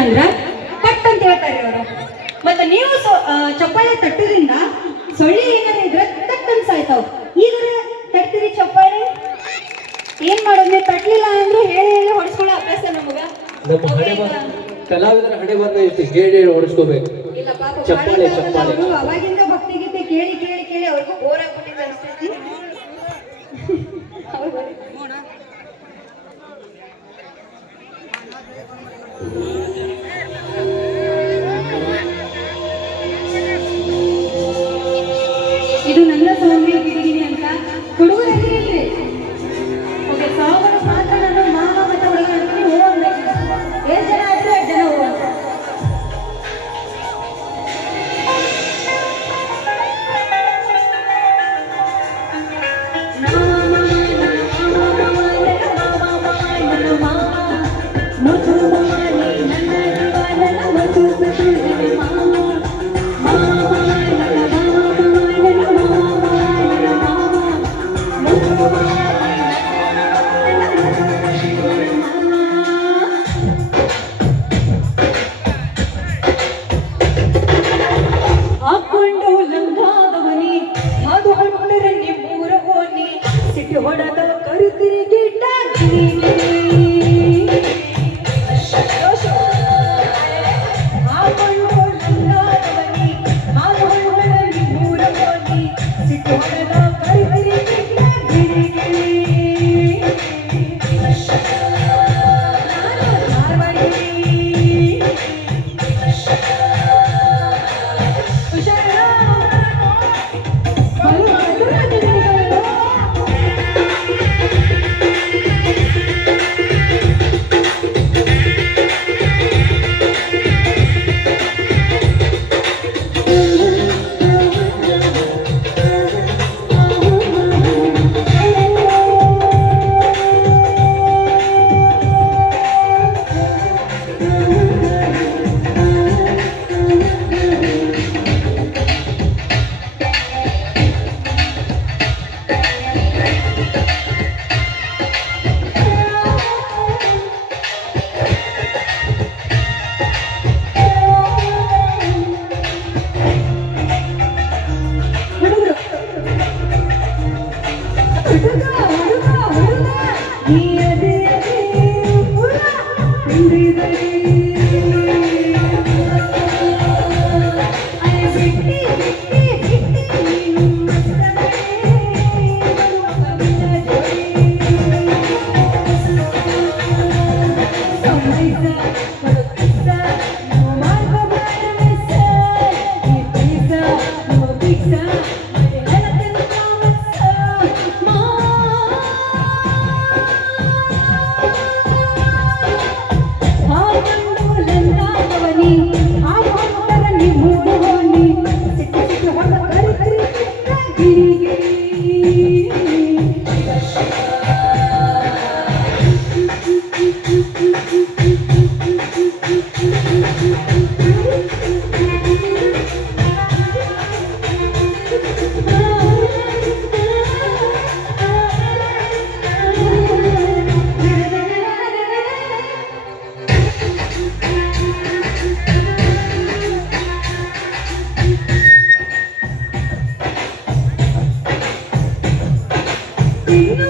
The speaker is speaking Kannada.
ಏನಂದ್ರ ಪಟ್ ಅಂತ ಹೇಳ್ತಾರೆ ಅವರು. ಮತ್ತೆ ನೀವು ಚಪ್ಪಾಳೆ ತಟ್ಟುದ್ರಿಂದ ಸೊಳ್ಳೆ ಏನಾರ ಇದ್ರೆ ತಟ್ ಅನ್ಸಾಯ್ತಾವ್ ಈಗ ತಟ್ಟಿರಿ ಚಪ್ಪಾಳೆ? ಏನ್ ಮಾಡೋದ್ ನೀವು ತಟ್ಲಿಲ್ಲ ಅಂದ್ರೆ ಹೇಳಿ ಹೇಳಿ ಹೊಡಿಸ್ಕೊಳ್ಳೋ ಅಭ್ಯಾಸ ನಮಗ. ಕಲಾವಿದರ ಹಣೆ ಬಂದ ಐತಿ ಹೇಳಿ ಹೇಳಿ ಹೊಡಿಸ್ಕೋಬೇಕು. ಚಪ್ಪಾಳೆ ಚಪ್ಪಾಳೆ. ಅವಾಗಿಂದ ಭಕ್ತಿ ಗೀತೆ ಕೇಳಿ ಕೇಳಿ ಕೇಳಿ ಅವ್ರಿಗೂ ಬೋರ್ ಆಗ್ಬಿಟ್ಟಿದೆ ಅನ್ಸ್ತೈತಿ. no!